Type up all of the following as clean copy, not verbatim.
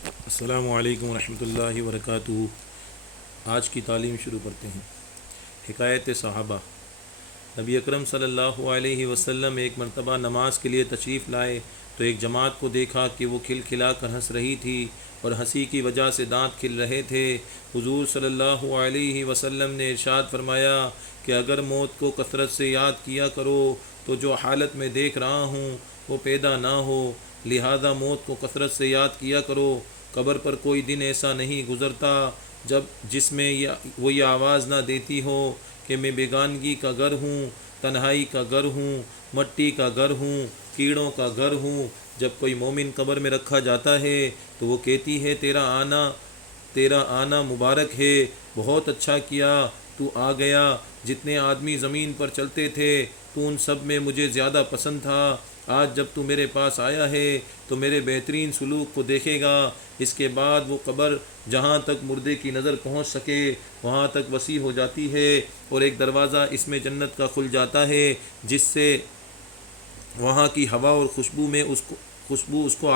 السلام علیکم ورحمۃ اللہ وبرکاتہ۔ آج کی تعلیم شروع کرتے ہیں۔ حکایت صحابہ۔ نبی اکرم صلی اللہ علیہ وسلم ایک مرتبہ نماز کے لیے تشریف لائے تو ایک جماعت کو دیکھا کہ وہ کھل کھلا کر ہنس رہی تھی اور ہنسی کی وجہ سے دانت کھل رہے تھے۔ حضور صلی اللہ علیہ وسلم نے ارشاد فرمایا کہ اگر موت کو کثرت سے یاد کیا کرو تو جو حالت میں دیکھ رہا ہوں وہ پیدا نہ ہو، لہذا موت کو کثرت سے یاد کیا کرو۔ قبر پر کوئی دن ایسا نہیں گزرتا جس میں وہ یہ آواز نہ دیتی ہو کہ میں بیگانگی کا گھر ہوں، تنہائی کا گھر ہوں، مٹی کا گھر ہوں، کیڑوں کا گھر ہوں۔ جب کوئی مومن قبر میں رکھا جاتا ہے تو وہ کہتی ہے تیرا آنا مبارک ہے، بہت اچھا کیا تو آ گیا۔ جتنے آدمی زمین پر چلتے تھے تو ان سب میں مجھے زیادہ پسند تھا، آج جب تو میرے پاس آیا ہے تو میرے بہترین سلوک کو دیکھے گا۔ اس کے بعد وہ قبر جہاں تک مردے کی نظر پہنچ سکے وہاں تک وسیع ہو جاتی ہے اور ایک دروازہ اس میں جنت کا کھل جاتا ہے جس سے وہاں کی ہوا اور خوشبوئیں اس کو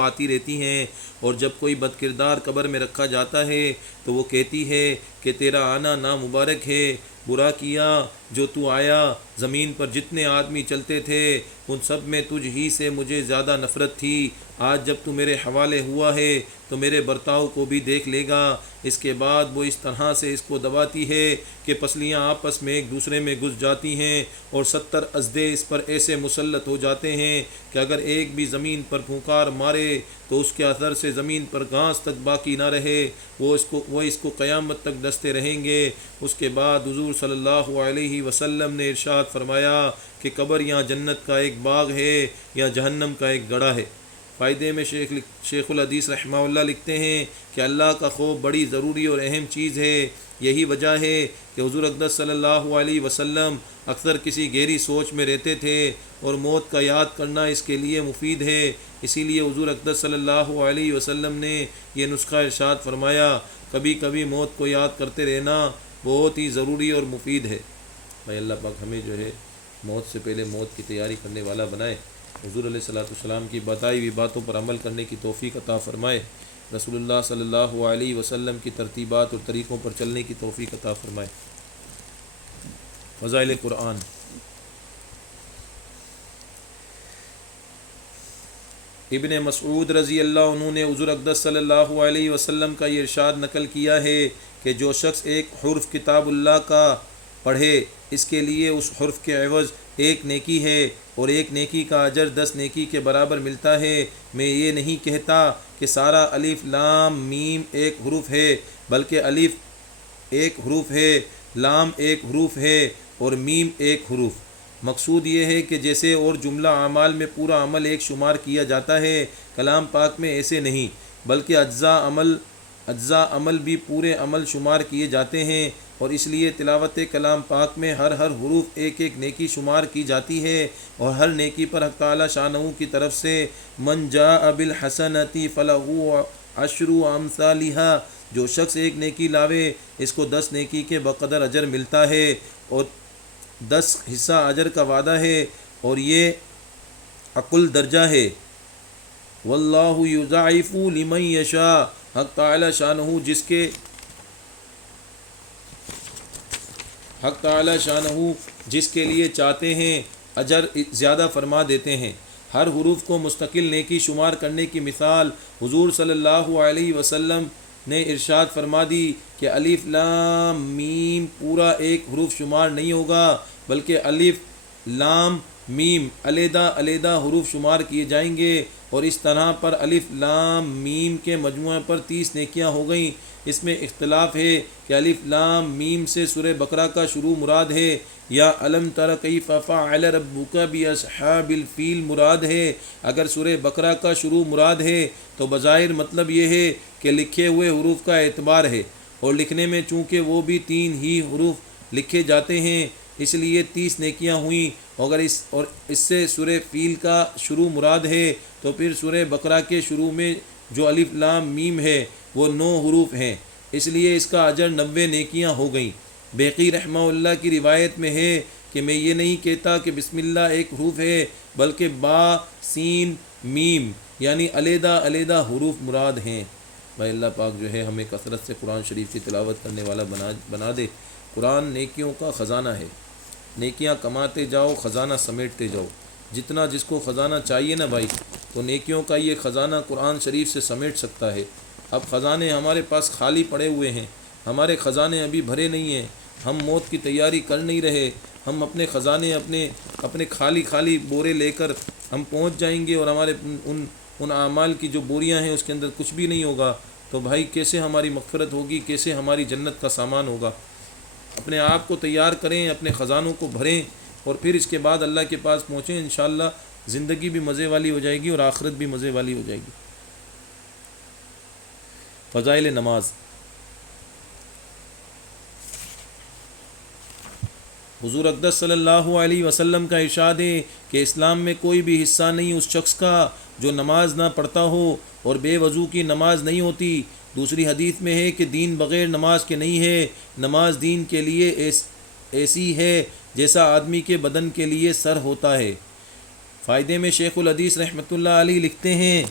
آتی رہتی ہیں۔ اور جب کوئی بد کردار قبر میں رکھا جاتا ہے تو وہ کہتی ہے کہ تیرا آنا نامبارک ہے، برا کیا جو تو آیا۔ زمین پر جتنے آدمی چلتے تھے ان سب میں تجھ ہی سے مجھے زیادہ نفرت تھی، آج جب تو میرے حوالے ہوا ہے تو میرے برتاؤ کو بھی دیکھ لے گا۔ اس کے بعد وہ اس طرح سے اس کو دباتی ہے کہ پسلیاں آپس میں ایک دوسرے میں گھس جاتی ہیں اور 70 اژدھے اس پر ایسے مسلط ہو جاتے ہیں کہ اگر ایک بھی زمین پر پھونکار مارے تو اس کے اثر سے زمین پر گھاس تک باقی نہ رہے، وہ اس کو قیامت تک ڈستے رہیں گے۔ اس کے بعد حضور صلی اللہ علیہ وسلم نے ارشاد فرمایا کہ قبر یا جنت کا ایک باغ ہے یا جہنم کا ایک گڑھا ہے۔ فائدے میں شیخ الحدیث رحمہ اللہ لکھتے ہیں کہ اللہ کا خوف بڑی ضروری اور اہم چیز ہے۔ یہی وجہ ہے کہ حضور اقدس صلی اللہ علیہ وسلم اکثر کسی گہری سوچ میں رہتے تھے اور موت کا یاد کرنا اس کے لیے مفید ہے۔ اسی لیے حضور اقدس صلی اللہ علیہ وسلم نے یہ نسخہ ارشاد فرمایا، کبھی کبھی موت کو یاد کرتے رہنا بہت ہی ضروری اور مفید ہے۔ بھائی اللہ پاک ہمیں جو ہے موت سے پہلے موت کی تیاری کرنے والا بنائے، حضور علیہ الصلوۃ والسلام کی بتائی ہوئی باتوں پر عمل کرنے کی توفیق عطا فرمائے، رسول اللہ صلی اللہ علیہ وسلم کی ترتیبات اور طریقوں پر چلنے کی توفیق عطا فرمائے۔ فضائل قرآن۔ ابن مسعود رضی اللہ عنہ نے حضور اقدس صلی اللہ علیہ وسلم کا یہ ارشاد نقل کیا ہے کہ جو شخص ایک حرف کتاب اللہ کا پڑھے اس کے لیے اس حرف کے عوض ایک نیکی ہے اور ایک نیکی کا اجر 10 نیکی کے برابر ملتا ہے۔ میں یہ نہیں کہتا کہ سارا الف لام میم ایک حرف ہے، بلکہ الف ایک حرف ہے، لام ایک حرف ہے اور میم ایک حرف۔ مقصود یہ ہے کہ جیسے اور جملہ اعمال میں پورا عمل ایک شمار کیا جاتا ہے، کلام پاک میں ایسے نہیں، بلکہ اجزاء عمل بھی پورے عمل شمار کیے جاتے ہیں، اور اس لیے تلاوت کلام پاک میں ہر حروف ایک ایک نیکی شمار کی جاتی ہے، اور ہر نیکی پر حق تعالی شانہ کی طرف سے من جاء بالحسنۃ فلہ عشر امثالھا، جو شخص ایک نیکی لاوے اس کو 10 نیکی کے بقدر اجر ملتا ہے، اور 10 حصہ اجر کا وعدہ ہے، اور یہ اقل درجہ ہے۔ واللہ یضاعف لمن یشاء، حق تعالی شانہ جس کے لیے چاہتے ہیں اجر زیادہ فرما دیتے ہیں۔ ہر حروف کو مستقل نیکی شمار کرنے کی مثال حضور صلی اللہ علیہ وسلم نے ارشاد فرما دی کہ الف لام میم پورا ایک حروف شمار نہیں ہوگا، بلکہ الف لام میم علیحدہ علیحدہ حروف شمار کیے جائیں گے، اور اس طرح پر الف لام میم کے مجموعے پر 30 نیکیاں ہو گئیں۔ اس میں اختلاف ہے کہ الف لام میم سے سورہ بقرہ کا شروع مراد ہے یا الم تر کیف فعل ربک باصحاب الفیل مراد ہے۔ اگر سورہ بقرہ کا شروع مراد ہے تو بظاہر مطلب یہ ہے کہ لکھے ہوئے حروف کا اعتبار ہے، اور لکھنے میں چونکہ وہ بھی 3 ہی حروف لکھے جاتے ہیں اس لیے 30 نیکیاں ہوئیں۔ اگر اس سے سورہ فیل کا شروع مراد ہے تو پھر سورہ بقرہ کے شروع میں جو الف لام میم ہے وہ 9 حروف ہیں، اس لیے اس کا اجر 90 نیکیاں ہو گئیں۔ بیقی رحمہ اللہ کی روایت میں ہے کہ میں یہ نہیں کہتا کہ بسم اللہ ایک حروف ہے، بلکہ با سین میم یعنی علیحدہ علیحدہ حروف مراد ہیں۔ بھائی اللہ پاک جو ہے ہمیں کثرت سے قرآن شریف کی تلاوت کرنے والا بنا دے۔ قرآن نیکیوں کا خزانہ ہے، نیکیاں کماتے جاؤ، خزانہ سمیٹتے جاؤ۔ جتنا جس کو خزانہ چاہیے نا بھائی، تو نیکیوں کا یہ خزانہ قرآن شریف سے سمیٹ سکتا ہے۔ اب خزانے ہمارے پاس خالی پڑے ہوئے ہیں، ہمارے خزانے ابھی بھرے نہیں ہیں، ہم موت کی تیاری کر نہیں رہے، ہم اپنے خزانے اپنے خالی بورے لے کر ہم پہنچ جائیں گے اور ہمارے ان اعمال کی جو بوریاں ہیں اس کے اندر کچھ بھی نہیں ہوگا، تو بھائی کیسے ہماری مغفرت ہوگی، کیسے ہماری جنت کا سامان ہوگا؟ اپنے آپ کو تیار کریں، اپنے خزانوں کو بھریں، اور پھر اس کے بعد اللہ کے پاس پہنچیں۔ انشاءاللہ زندگی بھی مزے والی ہو جائے گی اور آخرت بھی مزے والی ہو جائے گی۔ فضائل نماز۔ حضور اقدس صلی اللہ علیہ وسلم کا ارشاد ہے کہ اسلام میں کوئی بھی حصہ نہیں اس شخص کا جو نماز نہ پڑھتا ہو، اور بے وضو کی نماز نہیں ہوتی۔ دوسری حدیث میں ہے کہ دین بغیر نماز کے نہیں ہے، نماز دین کے لیے ایسی ہے جیسا آدمی کے بدن کے لیے سر ہوتا ہے۔ فائدے میں شیخ الحدیث رحمۃ اللہ علیہ لکھتے ہیں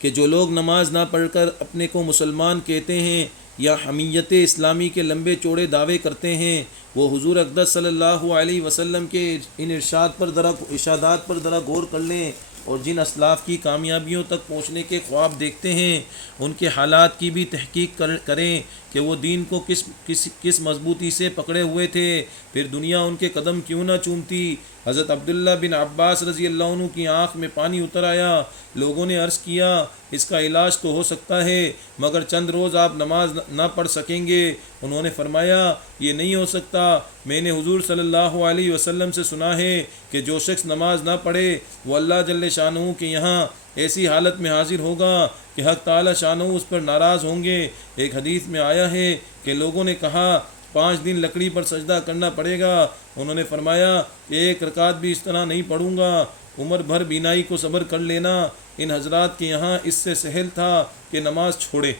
کہ جو لوگ نماز نہ پڑھ کر اپنے کو مسلمان کہتے ہیں یا حمیت اسلامی کے لمبے چوڑے دعوے کرتے ہیں، وہ حضور اقدس صلی اللہ علیہ وسلم کے ان ارشادات پر ذرا غور کر لیں، اور جن اسلاف کی کامیابیوں تک پہنچنے کے خواب دیکھتے ہیں ان کے حالات کی بھی تحقیق کریں کہ وہ دین کو کس مضبوطی سے پکڑے ہوئے تھے، پھر دنیا ان کے قدم کیوں نہ چومتی۔ حضرت عبداللہ بن عباس رضی اللہ عنہ کی آنکھ میں پانی اتر آیا، لوگوں نے عرض کیا اس کا علاج تو ہو سکتا ہے مگر چند روز آپ نماز نہ پڑھ سکیں گے؟ انہوں نے فرمایا یہ نہیں ہو سکتا، میں نے حضور صلی اللہ علیہ وسلم سے سنا ہے کہ جو شخص نماز نہ پڑھے وہ اللہ جل شانہ کے یہاں ایسی حالت میں حاضر ہوگا کہ حق تعالی شانہ اس پر ناراض ہوں گے۔ ایک حدیث میں آیا ہے کہ لوگوں نے کہا 5 دن لکڑی پر سجدہ کرنا پڑے گا، انہوں نے فرمایا کہ 1 رکعت بھی اس طرح نہیں پڑھوں گا، عمر بھر بینائی کو صبر کر لینا۔ ان حضرات کے یہاں اس سے سہل تھا کہ نماز چھوڑے،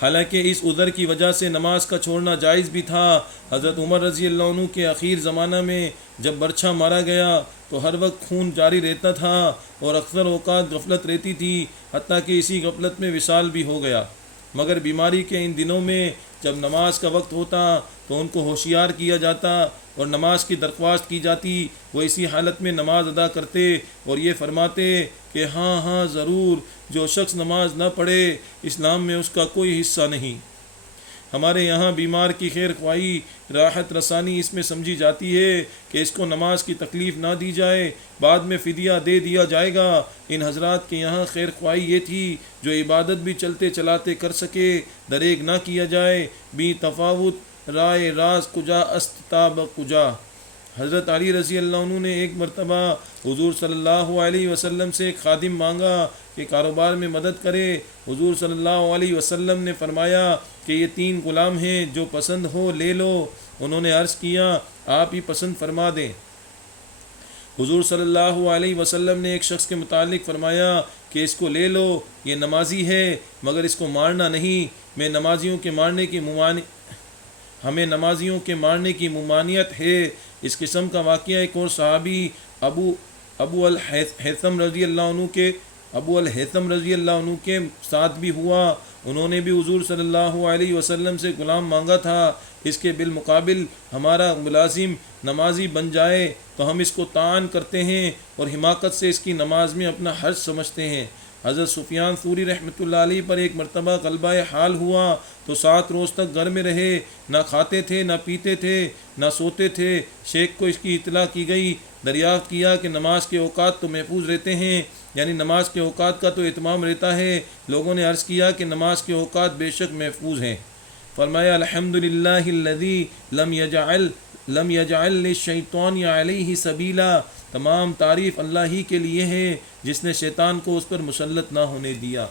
حالانکہ اس عذر کی وجہ سے نماز کا چھوڑنا جائز بھی تھا۔ حضرت عمر رضی اللہ عنہ کے اخیر زمانہ میں جب برچھا مارا گیا تو ہر وقت خون جاری رہتا تھا اور اکثر اوقات غفلت رہتی تھی، حتیٰ کہ اسی غفلت میں وصال بھی ہو گیا۔ مگر بیماری کے ان دنوں میں جب نماز کا وقت ہوتا تو ان کو ہوشیار کیا جاتا اور نماز کی درخواست کی جاتی، وہ اسی حالت میں نماز ادا کرتے اور یہ فرماتے کہ ہاں ضرور، جو شخص نماز نہ پڑھے اسلام میں اس کا کوئی حصہ نہیں۔ ہمارے یہاں بیمار کی خیر خواہی، راحت رسانی اس میں سمجھی جاتی ہے کہ اس کو نماز کی تکلیف نہ دی جائے، بعد میں فدیہ دے دیا جائے گا۔ ان حضرات کے یہاں خیر خواہی یہ تھی جو عبادت بھی چلتے چلاتے کر سکے، دریغ نہ کیا جائے۔ بھی تفاوت رائے راز کجا استتاب کجا۔ حضرت علی رضی اللہ عنہ نے ایک مرتبہ حضور صلی اللہ علیہ وسلم سے ایک خادم مانگا کہ کاروبار میں مدد کرے۔ حضور صلی اللہ علیہ وسلم نے فرمایا کہ یہ 3 غلام ہیں، جو پسند ہو لے لو۔ انہوں نے عرض کیا آپ ہی پسند فرما دیں۔ حضور صلی اللہ علیہ وسلم نے ایک شخص کے متعلق فرمایا کہ اس کو لے لو، یہ نمازی ہے مگر اس کو مارنا نہیں، ہمیں نمازیوں کے مارنے کی ممانعت ہے۔ اس قسم کا واقعہ ایک اور صحابی ابو الہیثم رضی اللہ عنہ کے ساتھ بھی ہوا۔ انہوں نے بھی حضور صلی اللہ علیہ وسلم سے غلام مانگا تھا۔ اس کے بالمقابل ہمارا ملازم نمازی بن جائے تو ہم اس کو طعن کرتے ہیں اور حماقت سے اس کی نماز میں اپنا حرج سمجھتے ہیں۔ حضرت سفیان ثوری رحمۃ اللہ علیہ پر ایک مرتبہ غلبہ حال ہوا تو 7 روز تک گھر میں رہے، نہ کھاتے تھے نہ پیتے تھے نہ سوتے تھے۔ شیخ کو اس کی اطلاع کی گئی، دریافت کیا کہ نماز کے اوقات تو محفوظ رہتے ہیں، یعنی نماز کے اوقات کا تو اہتمام رہتا ہے۔ لوگوں نے عرض کیا کہ نماز کے اوقات بے شک محفوظ ہیں۔ فرمایا الحمدللہ الذی لم یجعل للشیطان علیہ سبیلا، تمام تعریف اللہ ہی کے لیے ہے جس نے شیطان کو اس پر مسلط نہ ہونے دیا۔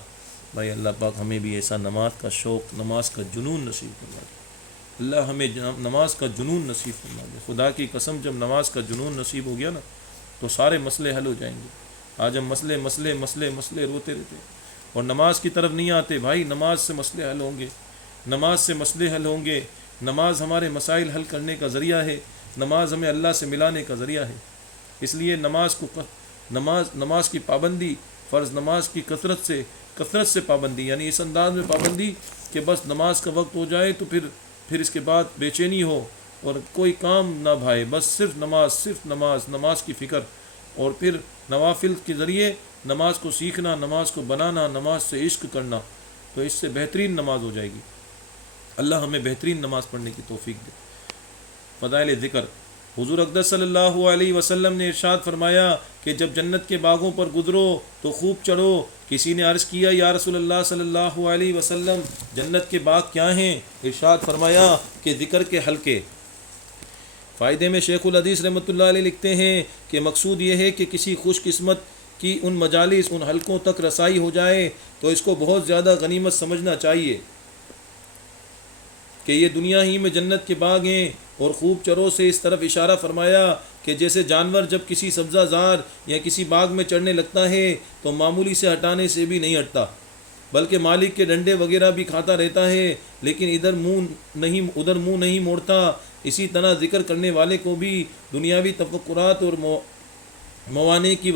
بھائی اللہ پاک ہمیں بھی ایسا نماز کا شوق، نماز کا جنون نصیب فرما دے۔ اللہ ہمیں نماز کا جنون نصیب فرما دے۔ خدا کی قسم جب نماز کا جنون نصیب ہو گیا نا تو سارے مسئلے حل ہو جائیں گے۔ آج ہم مسئلے روتے رہتے اور نماز کی طرف نہیں آتے۔ بھائی نماز سے مسئلے حل ہوں گے، نماز سے مسئلے حل ہوں گے۔ نماز ہمارے مسائل حل کرنے کا ذریعہ ہے، نماز ہمیں اللہ سے ملانے کا ذریعہ ہے۔ اس لیے نماز کی پابندی، فرض نماز کی کثرت سے پابندی، یعنی اس انداز میں پابندی کہ بس نماز کا وقت ہو جائے تو پھر اس کے بعد بے چینی ہو اور کوئی کام نہ بھائے، بس صرف نماز کی فکر، اور پھر نوافل کے ذریعے نماز کو سیکھنا، نماز کو بنانا، نماز سے عشق کرنا، تو اس سے بہترین نماز ہو جائے گی۔ اللہ ہمیں بہترین نماز پڑھنے کی توفیق دے۔ فضائل ذکر، حضور اقدس صلی اللہ علیہ وسلم نے ارشاد فرمایا کہ جب جنت کے باغوں پر گزرو تو خوب چڑھو۔ کسی نے عرض کیا یا رسول اللہ صلی اللہ علیہ وسلم جنت کے باغ کیا ہیں؟ ارشاد فرمایا کہ ذکر کے حلقے۔ فائدے میں شیخ الحدیث رحمۃ اللہ علیہ لکھتے ہیں کہ مقصود یہ ہے کہ کسی خوش قسمت کی ان مجالس، ان حلقوں تک رسائی ہو جائے تو اس کو بہت زیادہ غنیمت سمجھنا چاہیے کہ یہ دنیا ہی میں جنت کے باغ ہیں، اور خوب چرو سے اس طرف اشارہ فرمایا کہ جیسے جانور جب کسی سبزہ زار یا کسی باغ میں چڑھنے لگتا ہے تو معمولی سے ہٹانے سے بھی نہیں ہٹتا، بلکہ مالک کے ڈنڈے وغیرہ بھی کھاتا رہتا ہے، لیکن ادھر منہ نہیں موڑتا۔ اسی طرح ذکر کرنے والے کو بھی دنیاوی تفکرات اور موانے کی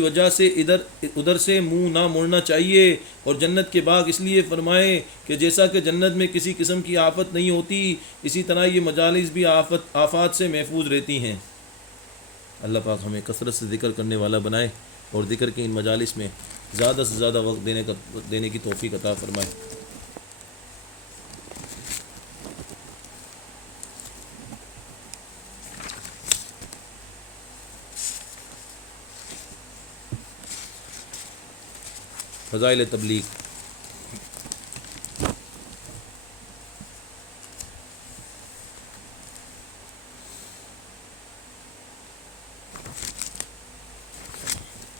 وجہ سے ادھر سے منہ نہ موڑنا چاہیے۔ اور جنت کے باغ اس لیے فرمائے کہ جیسا کہ جنت میں کسی قسم کی آفت نہیں ہوتی، اسی طرح یہ مجالس بھی آفات سے محفوظ رہتی ہیں۔ اللہ پاک ہمیں کثرت سے ذکر کرنے والا بنائے اور ذکر کے ان مجالس میں زیادہ سے زیادہ وقت دینے کی توفیق عطا فرمائے۔ فضائل تبلیغ،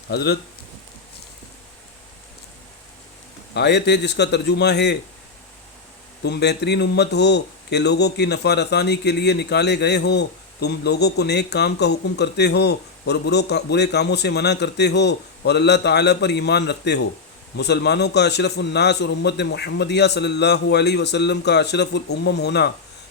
حضرت آیت ہے جس کا ترجمہ ہے تم بہترین امت ہو کہ لوگوں کی نفع رسانی کے لیے نکالے گئے ہو، تم لوگوں کو نیک کام کا حکم کرتے ہو اور برے کاموں سے منع کرتے ہو اور اللہ تعالیٰ پر ایمان رکھتے ہو۔ مسلمانوں کا اشرف الناس اور امت محمدیہ صلی اللہ علیہ وسلم کا اشرف الامم ہونا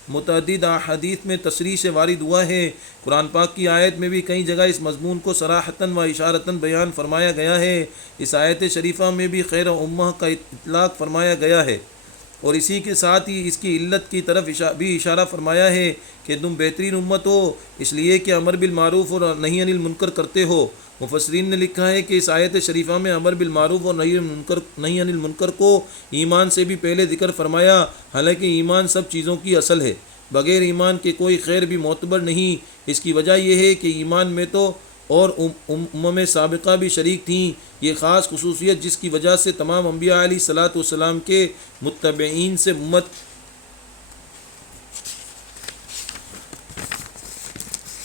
متعدد احادیث میں تصریح سے وارد ہوا ہے۔ قرآن پاک کی آیت میں بھی کئی جگہ اس مضمون کو صراحتاً و اشارتاً بیان فرمایا گیا ہے۔ اس آیت شریفہ میں بھی خیر امہ کا اطلاق فرمایا گیا ہے، اور اسی کے ساتھ ہی اس کی علت کی طرف بھی اشارہ فرمایا ہے کہ تم بہترین امت ہو اس لیے کہ امر بالمعروف اور نہی عن المنکر کرتے ہو۔ مفسرین نے لکھا ہے کہ اس آیت شریفہ میں امر بالمعروف اور نہی عن المنکر کو ایمان سے بھی پہلے ذکر فرمایا، حالانکہ ایمان سب چیزوں کی اصل ہے، بغیر ایمان کے کوئی خیر بھی معتبر نہیں۔ اس کی وجہ یہ ہے کہ ایمان میں تو اور امم سابقہ بھی شریک تھیں، یہ خاص خصوصیت جس کی وجہ سے تمام انبیاء علیہ الصلاۃ والسلام کے متبعین سے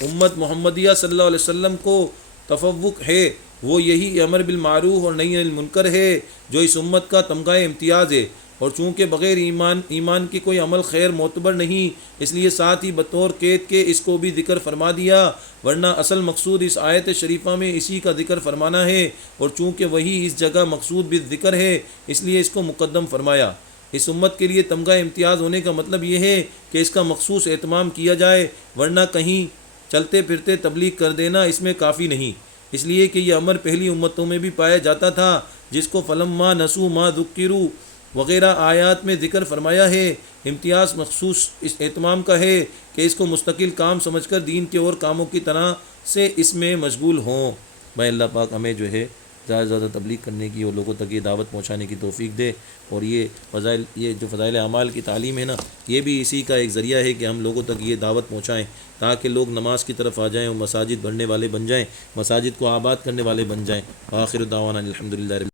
امت محمدیہ صلی اللہ علیہ وسلم کو تفوق ہے، وہ یہی امر بالمعروف اور نہی عن المنکر ہے جو اس امت کا تمغہ امتیاز ہے، اور چونکہ بغیر ایمان کے کوئی عمل خیر معتبر نہیں، اس لیے ساتھ ہی بطور قید کے اس کو بھی ذکر فرما دیا، ورنہ اصل مقصود اس آیت شریفہ میں اسی کا ذکر فرمانا ہے، اور چونکہ وہی اس جگہ مقصود بھی ذکر ہے اس لیے اس کو مقدم فرمایا۔ اس امت کے لیے تمغہ امتیاز ہونے کا مطلب یہ ہے کہ اس کا مخصوص اہتمام کیا جائے، ورنہ کہیں چلتے پھرتے تبلیغ کر دینا اس میں کافی نہیں، اس لیے کہ یہ امر پہلی امتوں میں بھی پایا جاتا تھا، جس کو فلما نسوا ما ذکروا وغیرہ آیات میں ذکر فرمایا ہے۔ امتیاز مخصوص اس اہتمام کا ہے کہ اس کو مستقل کام سمجھ کر دین کے اور کاموں کی طرح سے اس میں مشغول ہوں۔ بھائی اللہ پاک ہمیں جو ہے زیادہ سے زیادہ تبلیغ کرنے کی اور لوگوں تک یہ دعوت پہنچانے کی توفیق دے، اور یہ جو فضائل اعمال کی تعلیم ہے نا، یہ بھی اسی کا ایک ذریعہ ہے کہ ہم لوگوں تک یہ دعوت پہنچائیں تاکہ لوگ نماز کی طرف آ جائیں اور مساجد بڑھنے والے بن جائیں، مساجد کو آباد کرنے والے بن جائیں۔ آخر دعوانا الحمدللہ۔